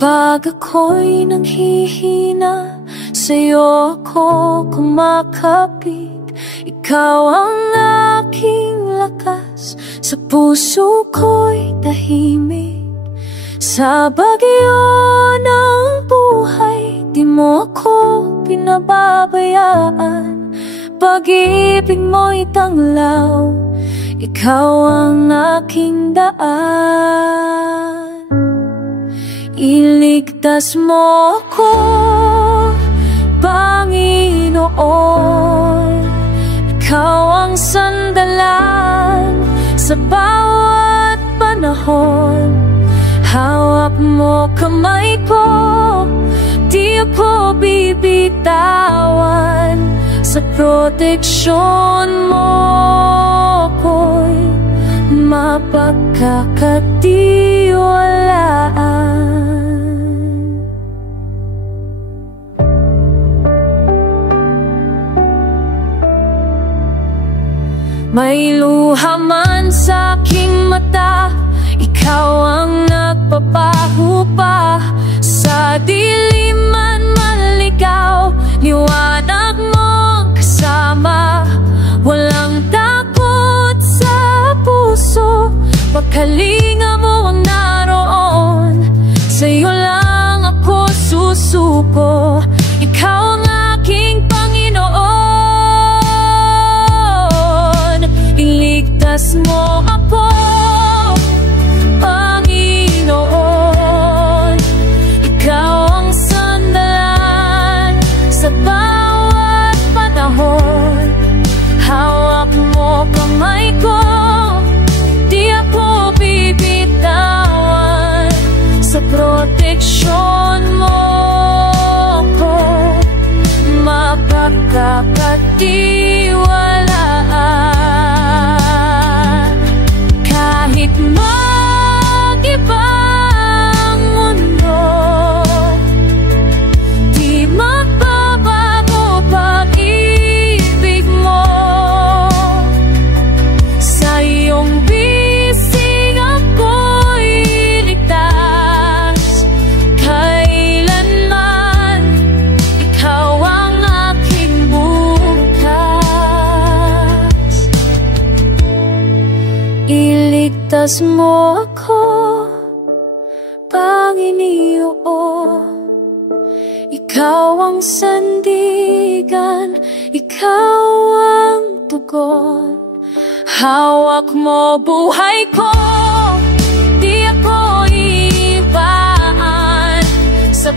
Kapag ako'y nanghihina, sa'yo ako kumakapit. Ikaw ang aking lakas, sa puso ko'y tahimik. Sa bagyo ng buhay, di mo ako pinababayaan. Pag-ibig mo'y tanglaw, ikaw ang aking daan. Iligtas mo ako, Panginoon. Ikaw ang sandalan sa bawat panahon. Hawak mo kamay ko, di ako bibitawan. Sa proteksyon mo ko'y mapagkakatiwalaan. May luha man sa aking mata, ikaw ang nagpapaho pa. Sa dilim man maligaw, liwanag mong kasama. Walang takot sa puso, pagkalinga mo ang naroon. Sa'yo lang ako susuko, ikaw ang aking Panginoon. Iligtas mo ako, Panginoon. Ikaw ang sandalan sa bawat panahon. Hawak mo kamay ko, di ako bibitawan. Sa proteksyon mo ko mapagkakatiwalaan. Kahit mag-iba ang mundo, di magbabago pag-ibig mo. Sa iyong bisig ako'y ligtas. Kailanman ikaw ang aking bukas. Iligtas mo ako, Panginoon. Ikaw ang sandigan, ikaw ang tugon. Hawak mo buhay ko, di ako iibaan. Sa